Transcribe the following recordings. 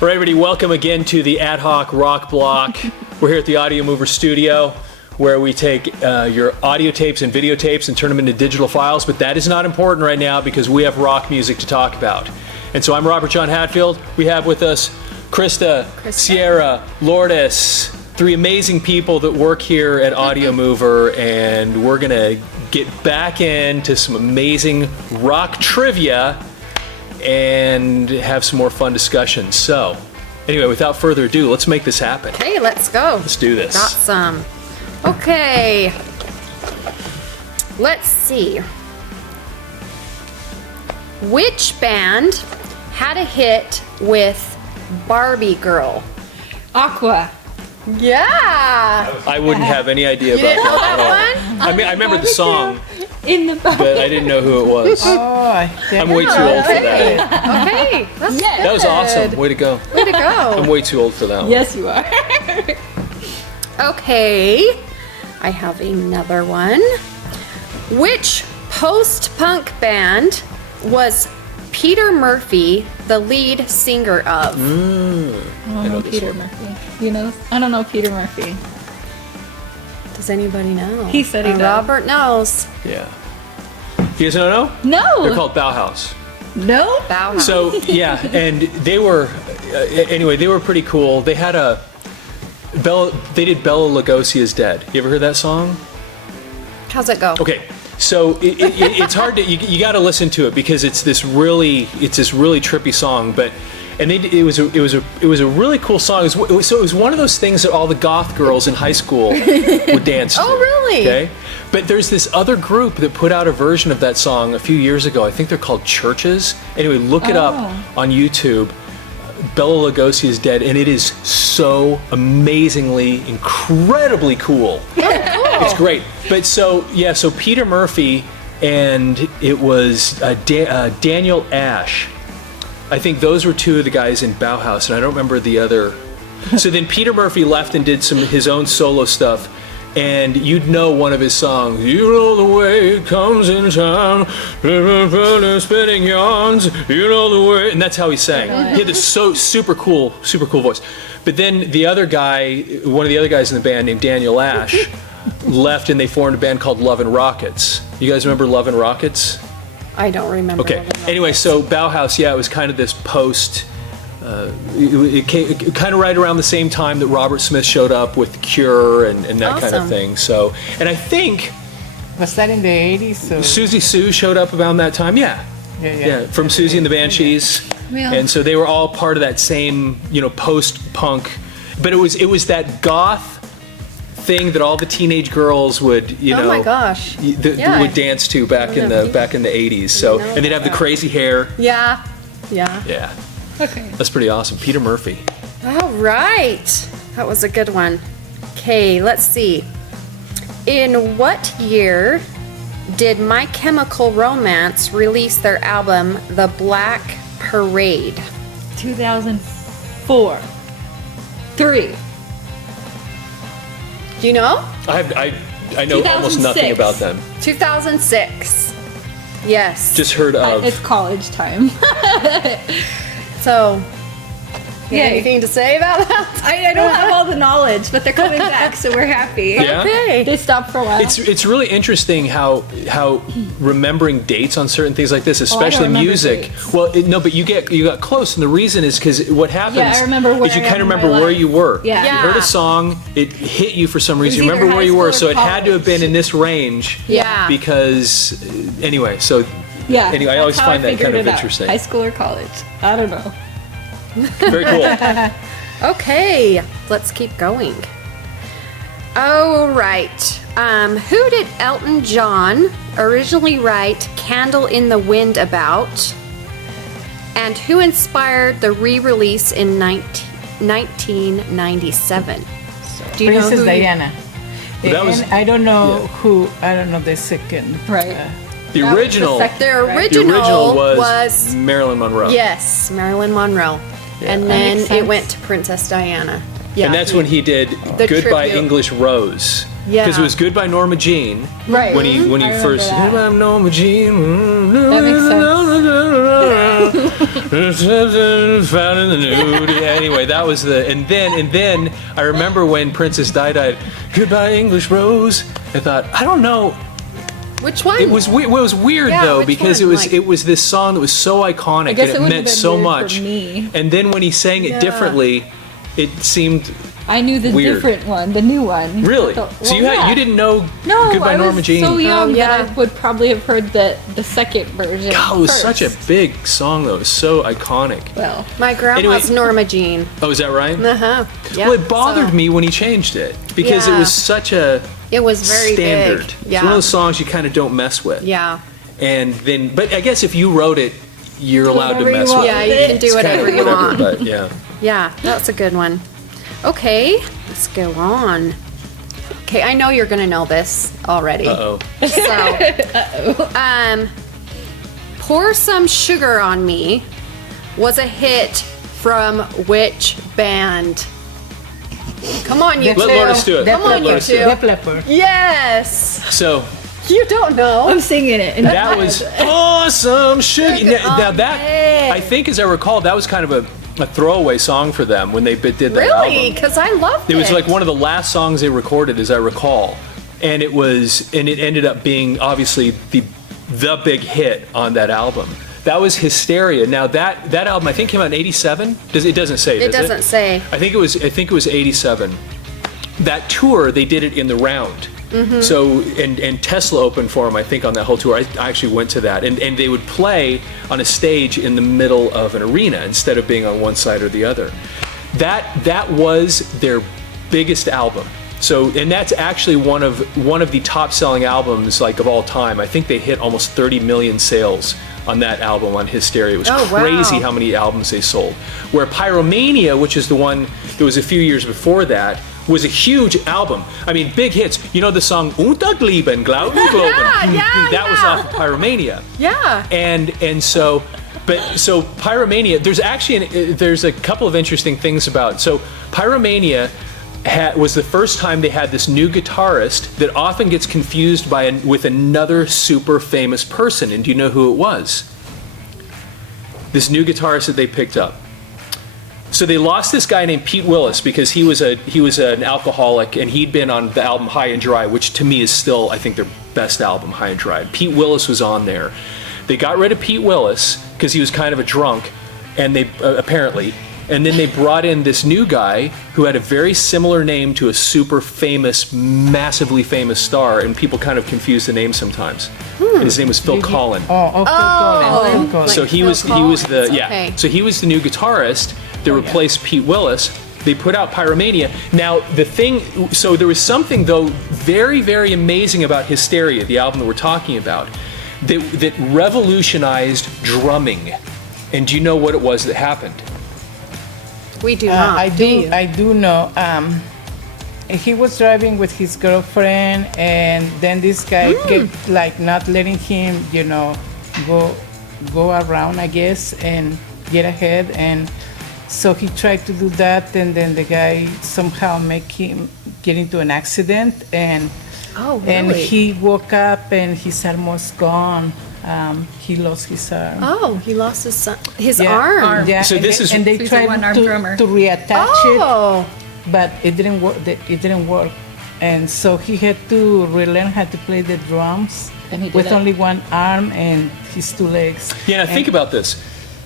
All right, everybody, welcome again to the Ad-Hoc Rock Block. We're here at the Audio Mover Studio, where we take your audio tapes and videotapes and turn them into digital files, but that is not important right now because we have rock music to talk about. And so I'm Robert John Hatfield. We have with us Krista, Sierra, Lourdes, three amazing people that work here at Audio Mover, and we're gonna get back into some amazing rock trivia and have some more fun discussions. So, anyway, without further ado, let's make this happen. Okay, let's go. Let's do this. Got some. Okay. Let's see. Which band had a hit with Barbie Girl? Aqua. Yeah. I wouldn't have any idea about didn't know that that at all. I mean, I remember the song, In the but I didn't know who it was. I'm way too old for that. Okay. That's Yes. That was awesome. Way to go. Way to I'm go. way too old for that one. Yes, you are. Okay. I have another one. Which post-punk band was Peter Murphy the lead singer of? I don't know this Peter one. Murphy. You know? I don't know Peter Murphy. Does anybody know? He said he does. Robert knows. Yeah. You guys don't know? No. They're called Bauhaus. No. Bauhaus. So, yeah, and they were, anyway, they were pretty cool. They had they did Bela Lugosi's Dead. You ever heard that song? How's it go? Okay, so it's hard to, you got to listen to it because it's this really trippy song, but, and it was a really cool song. So it was one of those things that all the goth girls in high school would dance to. Oh, really? Okay. But there's this other group that put out a version of that song a few years ago. I think they're called Churches. Anyway, look it up on YouTube. Bela Lugosi is Dead, and it is so amazingly, incredibly cool. Oh, cool. It's great. But so Peter Murphy, and it was Daniel Ash. I think those were two of the guys in Bauhaus, and I don't remember the other. So then Peter Murphy left and did his own solo stuff. And you'd know one of his songs. You know the way it comes in town, spinning yarns. You know the way, and that's how he sang. He had this super cool voice. But then the other guy, one of the other guys in the band named Daniel Ash, left, and they formed a band called Love and Rockets. You guys remember Love and Rockets? I don't remember. Okay. Anyway, so Bauhaus, yeah, it was kind of this post. It came kind of right around the same time that Robert Smith showed up with Cure and that kind of Awesome. thing. So, and I think Was that in the 80s? Or? Susie Sue showed up around that time. Yeah, from Susie and the Banshees, Yeah. and so they were all part of that same, post-punk. But it was that goth thing that all the teenage girls would, Oh my gosh. Yeah. would dance to back in the 80s. So, and they'd have the crazy hair. Yeah. Yeah. Okay. That's pretty awesome. Peter Murphy. All right. That was a good one. Okay, let's see. In what year did My Chemical Romance release their album, The Black Parade? 2004. 3. Do you know? I know almost nothing 2006. about them. 2006. Yes. Just heard of. It's college time. So, you have Yay. anything to say about that? I don't have all the knowledge, but they're coming back, so we're happy. Yeah? Okay. They stopped for a while. It's really interesting how remembering dates on certain things like this, especially remember music. dates. Well, no, but you got close, and the reason is because what happens I remember where is you I kind of am in my remember where life. you were. Yeah. You heard a song, it hit you for some reason. was You remember either where high you were, school so or it had to have been in this range. Yeah. Because anyway, so Yeah. anyway, I always that's how find that figured kind of it out. interesting. High school or college? I don't know. Very cool. Okay, let's keep going. All right. Who did Elton John originally write Candle in the Wind about? And who inspired the re-release in 1997? Do you know Princess who Diana. But that was- And I don't know I don't know the second. Right. The original, The the original original was was Marilyn Monroe. yes, Marilyn Monroe. And then makes it sense. went to Princess Diana. Yeah. And that's when he did The Goodbye tribute. English Rose. Yeah. Because it was Goodbye Norma Jean. Right. When he I remember first that. Goodbye Norma Jean. That makes sense. Found in the nude. Anyway, that was and then I remember when Princess Di died. Goodbye, English Rose. I thought, I don't know. Which one? It was weird Yeah, though which because one? it was this song that was so iconic guess and it it would've meant been so weird for much. me. And then when he sang it differently, it seemed I knew the weird. different one, the new one. really. So So you didn't know No, Goodbye I was Norma Jean. so young yeah. that I would probably have heard the second version. God, it was first. such a big song though. It was so iconic. Well, My grandma's Anyway. Norma Jean. Oh, is that right? Uh-huh. Yeah, Well, it bothered so me when he changed it because it Yeah. was such a It was very standard. big. It's Yeah. one of those songs you kind of don't mess with. Yeah. And then, but I guess if you wrote it, you're allowed to Whatever you mess want. with Yeah, it. you can do It's kind whatever of you whatever, want. But yeah. Yeah, that's a good one. Okay, let's go on. Okay, I know you're gonna know this already. Uh-oh. So, Pour Some Sugar on Me was a hit from which band? Come on, you Let two. Lourdes do it. Come on, you two. Def Leppard. Yes. So You don't know. I'm singing it. that was awesome sugar. Now that, Yay. I think as I recall, that was kind of a throwaway song for them when they did that Really? album. Because I loved it. It was like one of the last songs they recorded, as I recall, and it ended up being obviously the big hit on that album. That was Hysteria. Now that album I think came out in '87. It doesn't say. It does doesn't say. I think it was '87. That tour they did it in the round. Mm-hmm. So and Tesla opened for them, I think, on that whole tour. I actually went to that, and they would play on a stage in the middle of an arena instead of being on one side or the other. That was their biggest album. So, and that's actually one of the top-selling albums like of all time. I think they hit almost 30 million sales on that album on Hysteria. It was Oh, wow. crazy how many albums they sold. Where Pyromania, which is the one that was a few years before that, was a huge album. I mean, big hits. You know the song Unter Lieben, Glauben, Globen? Yeah, That was yeah. off of Pyromania. Yeah. And so Pyromania, there's a couple of interesting things about. So Pyromania was the first time they had this new guitarist that often gets confused with another super famous person. And do you know who it was? This new guitarist that they picked up. So they lost this guy named Pete Willis because he was an alcoholic, and he'd been on the album High and Dry, which to me is still, I think, their best album, High and Dry. Pete Willis was on there. They got rid of Pete Willis because he was kind of a drunk, and they apparently, and then they brought in this new guy who had a very similar name to a super famous, massively famous star, and people kind of confuse the name sometimes. And his name was Phil Collin. Phil Collins. So he Phil was the Collins, yeah. okay. So he was the new guitarist that replaced Pete Willis. They put out Pyromania. Now so there was something though very, very amazing about Hysteria, the album that we're talking about, that revolutionized drumming. And do you know what it was that happened? We do not. I do know. He was driving with his girlfriend, and then this guy kept like not letting him, go around, I guess, and get ahead. And so he tried to do that, and then the guy somehow make him get into an accident, and Oh, and really? he woke up and his arm was gone. He lost his arm. Oh, he lost his Yeah. arm. Yeah, So and this they, is- and they He's a tried one-armed drummer. to reattach Oh. it, but it didn't work. It didn't work, and so he had to relearn how to play the drums And he did with it. only one arm and his two legs. Yeah, now think about this.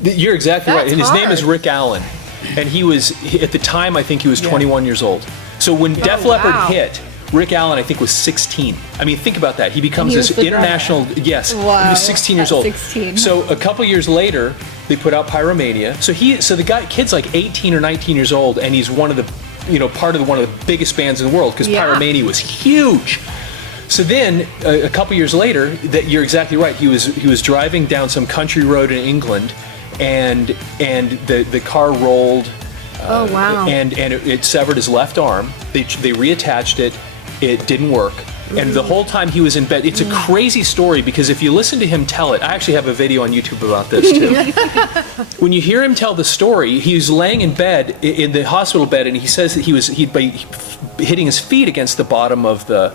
You're exactly right. That's And his name is hard. Rick Allen. And at the time, I think he was 21 years old. So when Def Leppard wow. hit, Rick Allen, I think, was 16. I mean, think about that. He becomes He was this the drummer. international, yes, he Wow, was 16 years at old. 16. So a couple years later, they put out Pyromania. So the kid's like 18 or 19 years old, and he's one of the, part of one of the biggest bands in the world, because Yeah. Pyromania was huge. So then, a couple years later, that you're exactly right. He was driving down some country road in England, and the car rolled, Oh, wow. and it severed his left arm. They reattached it. It didn't work. And the whole time he was in bed, it's a crazy story because if you listen to him tell it, I actually have a video on YouTube about this too. When you hear him tell the story, he was laying in bed, in the hospital bed, and he says that he'd be hitting his feet against the bottom of the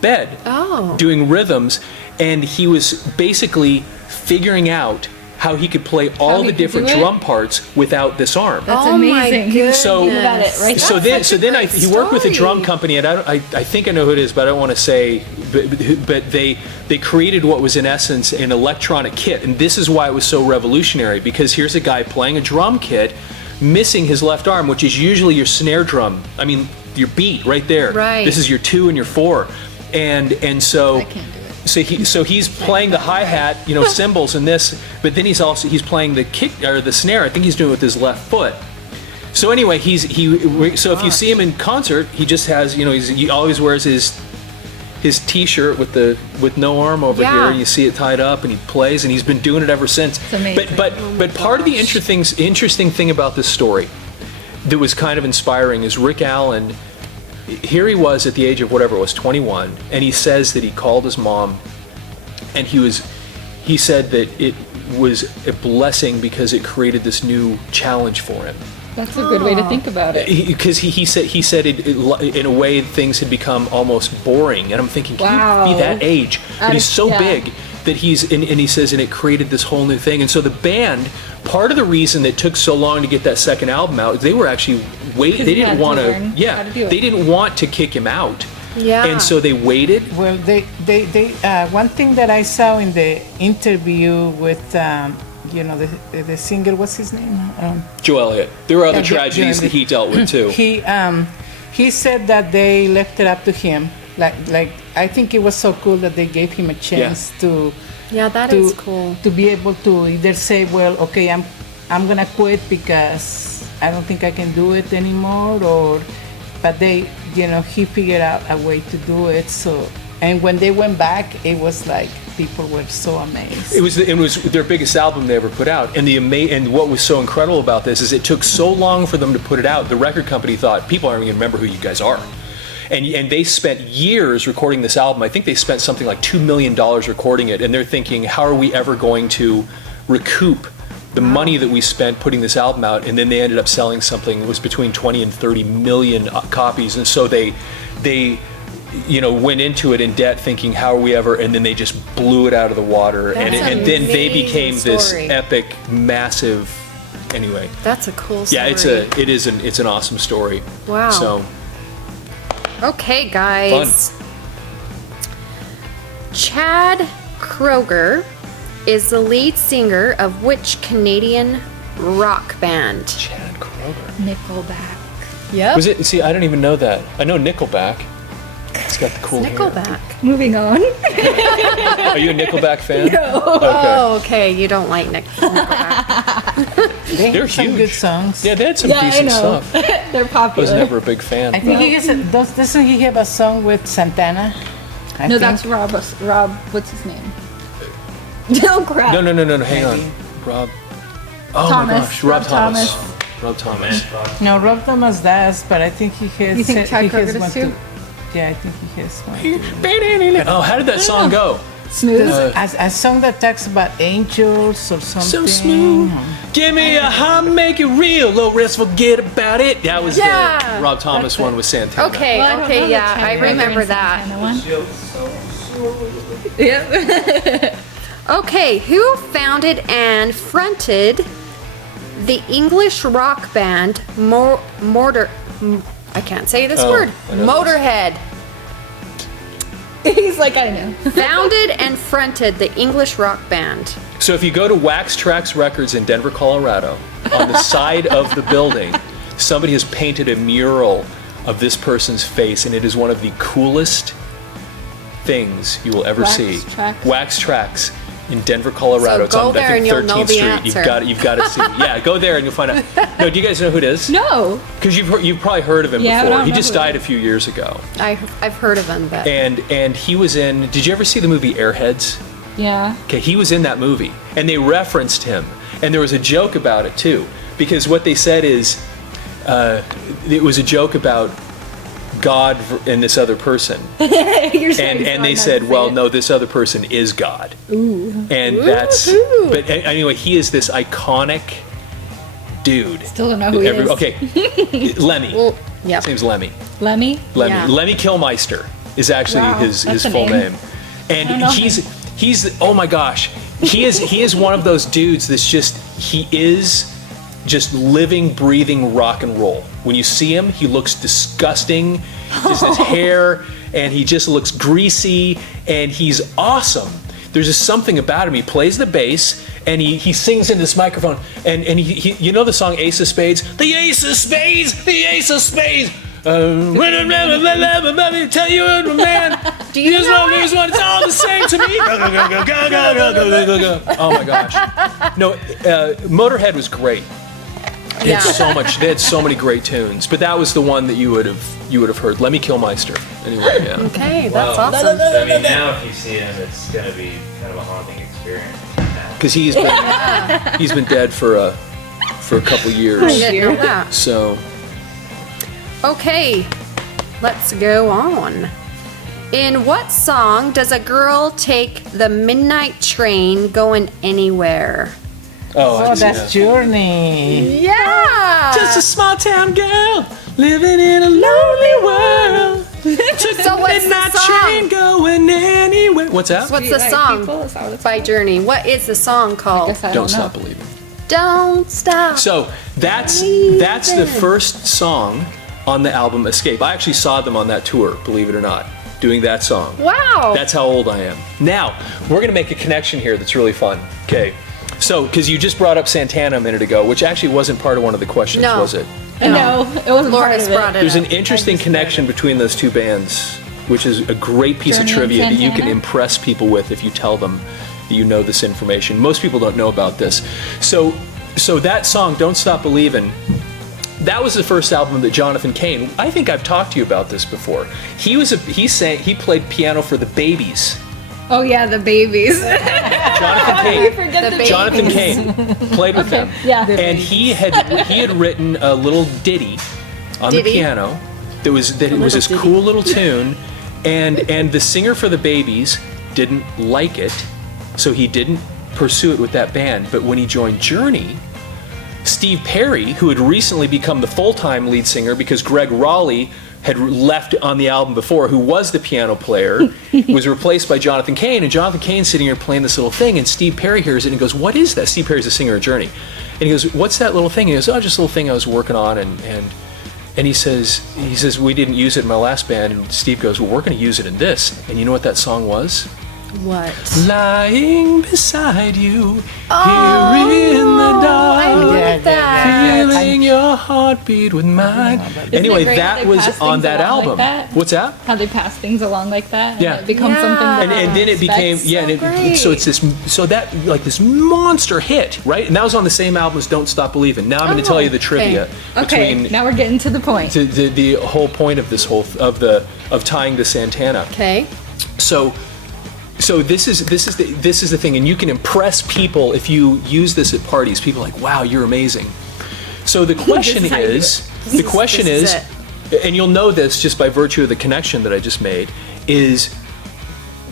bed, Oh. doing rhythms, and he was basically figuring out how he could play all the he could different do it? drum parts without this arm. That's Oh my amazing. goodness. So- About it, right? So That's such a then great he worked with a drum story. company, and I think I know who it is, but I don't want to say. But they created what was in essence an electronic kit, and this is why it was so revolutionary. Because here's a guy playing a drum kit, missing his left arm, which is usually your snare drum. I mean, your beat right there. Right. This is your 2 and your 4, and so. I can't do it. So he's playing the hi-hat, cymbals and this, but then he's playing the kick or the snare. I think he's doing it with his left foot. So anyway, so if you see him in concert, he just has, he always wears his T-shirt with no arm over Yeah. here, and you see it tied up, and he plays, and he's been doing it ever since. It's amazing. But part of the interesting thing about this story that was kind of inspiring is Rick Allen. Here he was at the age of whatever it was, 21, and he says that he called his mom, and he said that it was a blessing because it created this new challenge for him. That's a good way to think about it. Because he said it, in a way things had become almost boring, and I'm thinking, can Wow. you be that age? But he's so Yeah. big that and he says, and it created this whole new thing. And so the band, part of the reason that it took so long to get that second album out, they were actually they he didn't had to want learn how to do it. they didn't want to kick him out. Yeah. And so they waited. Well, they one thing that I saw in the interview with, the singer, what's his name? Joe Elliott. There were other Yeah, tragedies that he dealt with too. He said that they left it up to him. Like I think it was so cool that they gave him a chance to Yeah, that is cool. to be able to either say, well, okay, I'm gonna quit because I don't think I can do it anymore, but he figured out a way to do it. So, and when they went back, it was like people were so amazed. It was their biggest album they ever put out, and and what was so incredible about this is it took so long for them to put it out. The record company thought people aren't going to remember who you guys are, and they spent years recording this album. I think they spent something like $2 million recording it, and they're thinking, how are we ever going to recoup the money that we spent putting this album out? And then they ended up selling something that was between 20 and 30 million copies, and so they went into it in debt thinking, how are we ever, and then they just blew it out of the water. That's And then they amazing became this story. epic, massive, anyway. That's a cool story. Yeah, it's an awesome story. Wow. So, Okay, guys. Chad Kroeger is the lead singer of which Canadian rock band? Chad Kroeger. Nickelback. Yep. Was it, see, I don't even know that. I know Nickelback. It's got the cool hair. Nickelback. Moving on. Are you a Nickelback fan? No. Oh, okay. You don't like Nickelback. They They're have some huge. good songs. Yeah, they had some Yeah, I decent know. stuff. They're I was popular. never a big fan. I think he has doesn't he have a song with Santana? I No, think. that's Rob. What's his name? No crap. No, hang on. Rob. Oh Thomas. my gosh, Rob Rob Thomas. Thomas. Rob Thomas. No, Rob Thomas does, but I think he has. You think Chad he has Kroeger does one too? Yeah, I think he has one. Oh, how did that song go? Smooth. A song that talks about angels or something. So smooth. Give me a high, make it real. Low risk, forget about it. That was Yeah. the Rob Thomas one with Santana. Okay, Well, I don't know okay, the yeah. Chad I Kroeger remember and that. Santana one. Yep. Okay, who founded and fronted the English rock band I can't say this word. I know Motorhead. He's like, I know. Founded and fronted the English rock band. So if you go to Wax Trax Records in Denver, Colorado, on the side of the building, somebody has painted a mural of this person's face, and it is one of the coolest things you will ever Wax see. Trax? Wax Trax in Denver, Colorado. So It's on, go there I and think, you'll know 13th the Street. answer. You've got to see. Yeah, go there and you'll find out. No, do you guys know who it is? No. Because you've probably heard of him Yeah, I before. don't He know just who it died a is. few years ago. I've heard of him, but And he was in. Did you ever see the movie Airheads? Yeah. Okay, he was in that movie, and they referenced him, and there was a joke about it too, because what they said is, it was a joke about God and this other person, and they said, well, no, this other person is God. Ooh. And that's. Woohoo. But anyway, he is this iconic dude. Still don't know who he is. Okay, Lemmy. well, yeah. His name's Lemmy. Lemmy? Yeah. Lemmy Kilmeister is actually Wow, his that's a full name. name. And I don't know he's oh my gosh, he is one of those dudes that's he is just living, breathing rock and roll. When you see him, he looks disgusting. Just his hair, and he just looks greasy, and he's awesome. There's just something about him. He plays the bass, and he sings in this microphone, and he you know the song Ace of Spades? The Ace of Spades, the Ace of Spades. Let me tell you, man. Do you know it? It's all the same to me. Oh my gosh. No, Motorhead was great. They had so many great tunes, but that was the one that you would have heard. Lemmy Kilmister. Anyway, yeah. Okay, that's awesome. I mean, now if you see him, it's going to be kind of a haunting experience. Because he's been dead for a couple years. I didn't know that. So Okay, let's go on. In what song does a girl take the midnight train going anywhere? Oh, that's Journey. Yeah! just a small town girl living in a lonely world. Took So the what's the midnight song? train going anywhere. What's that? What's the song by Journey? What is the song called? Don't Stop Believing. Don't Stop. So that's the first song on the album Escape. I actually saw them on that tour, believe it or not, doing that song. Wow. That's how old I am. Now, we're going to make a connection here that's really fun. Okay. So, because you just brought up Santana a minute ago, which actually wasn't part of one of the questions, No. was it? No, it wasn't part Lourdes of it. brought it There's up. an interesting connection between those two bands, which is a great piece Journey of and trivia that you can Santana? impress people with if you tell them that you know this information. Most people don't know about this. So that song, Don't Stop Believin', that was the first album that Jonathan Cain, I think I've talked to you about this before. He played piano for the Babies. Oh yeah, the babies. Jonathan Cain. Forget The the Jonathan Cain played with them. Yeah. And he had written a little ditty on the Ditty? piano that was this cool little tune, and the singer for the Babies didn't like it, so he didn't pursue it with that band. But when he joined Journey, Steve Perry, who had recently become the full-time lead singer because Greg Raleigh had left on the album before, who was the piano player, was replaced by Jonathan Cain, and Jonathan Cain's sitting here playing this little thing, and Steve Perry hears it and goes, "What is that?" Steve Perry's the singer of Journey. And he goes, "What's that little thing?" And he goes, "Oh, just a little thing I was working on," and he says, "We didn't use it in my last band." And Steve goes, "Well, we're going to use it in this." And you know what that song was? What? Lying beside you, here in the dark. I like that. Feeling your heartbeat with mine. Anyway, it great how that they was pass on things that along like album. that? What's that? How they pass things along like that. Yeah. And it becomes Yeah. something that And then it became That's so great. so it's this monster hit, right? And that was on the same album as Don't Stop Believin'. Now I'm going to tell you the trivia Okay, between now we're getting to the point. the whole point of this of tying to Santana. Okay. So this is the thing, and you can impress people if you use this at parties. People are like, "Wow, you're amazing." So the question is, This is and you'll know this just by virtue of the connection that I just made, is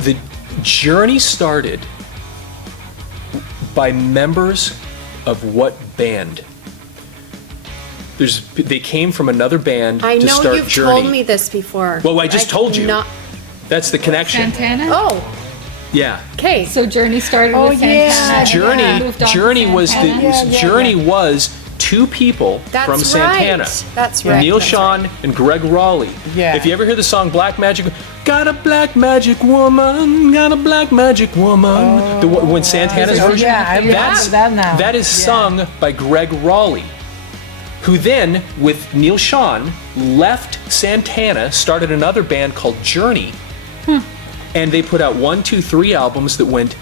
the Journey started by members of what band? They came from another band I to know start you've Journey. told me this before. Well, I just told you. Not, That's the connection. Santana? oh, Yeah. okay. So Journey started with Santana. Journey was Journey was two people That's from Santana. right. That's right. Neil That's Sean and Greg Raleigh. Yeah. If you ever hear the song Black Magic, got a black magic woman, got a black magic woman. When Santana's version, yeah, I remember that now. that is sung by Greg Raleigh, who then, with Neil Sean, left Santana, started another band called Journey, and they put out 1, 2, 3 albums that went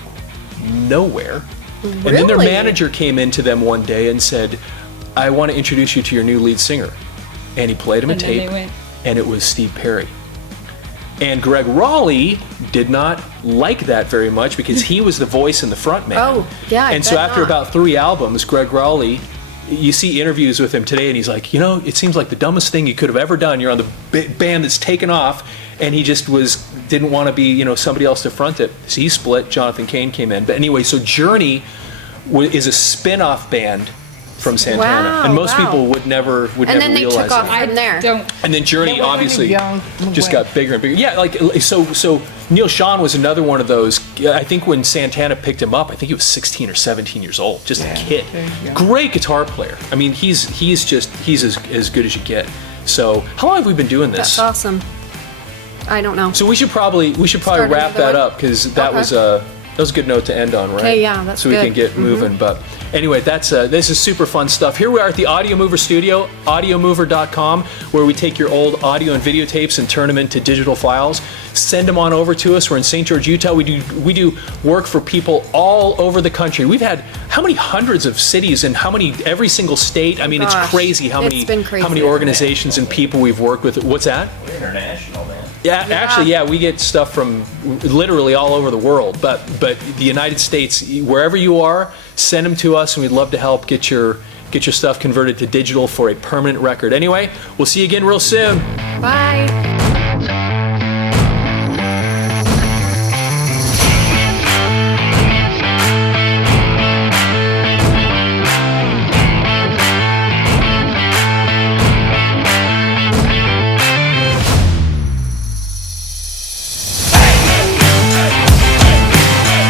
nowhere. And then their Really? manager came into them one day and said, "I want to introduce you to your new lead singer." And he played him a And then they tape, went- and it was Steve Perry. And Greg Raleigh did not like that very much because he was the voice and the front man. Oh, yeah, I And so bet after not. about 3 albums, Greg Raleigh, you see interviews with him today, and he's like, it seems like the dumbest thing you could have ever done. You're on the band that's taken off, and he just didn't want to be, somebody else to front it. So he split. Jonathan Cain came in. But anyway, so Journey is a spin-off band from Santana, Wow, and most wow. people would never And then they realize took off that. from there. And then Journey They were obviously really young just when- got bigger and bigger. Yeah, like so Neil Sean was another one of those. I think when Santana picked him up, I think he was 16 or 17 years old, just a kid. very young. Great guitar player. I mean, he's as good as you get. So how long have we been doing this? That's awesome. I don't know. So we should probably Start wrap another that one? up because that Okay. was a good note to end on, right? Okay, yeah, that's so we can good. get moving. But anyway, this is super fun stuff. Here we are at the Audio Mover Studio, audiomover.com, where we take your old audio and videotapes and turn them into digital files. Send them on over to us. We're in St. George, Utah. We do work for people all over the country. We've had how many hundreds of cities and every single state. I mean, Gosh, it's crazy how it's many been crazy. how many organizations and people we've worked with. What's that? We're international, man. Yeah, actually, we get stuff from literally all over the world. But the United States, wherever you are, send them to us, and we'd love to help get your stuff converted to digital for a permanent record. Anyway, we'll see you again real soon. Bye.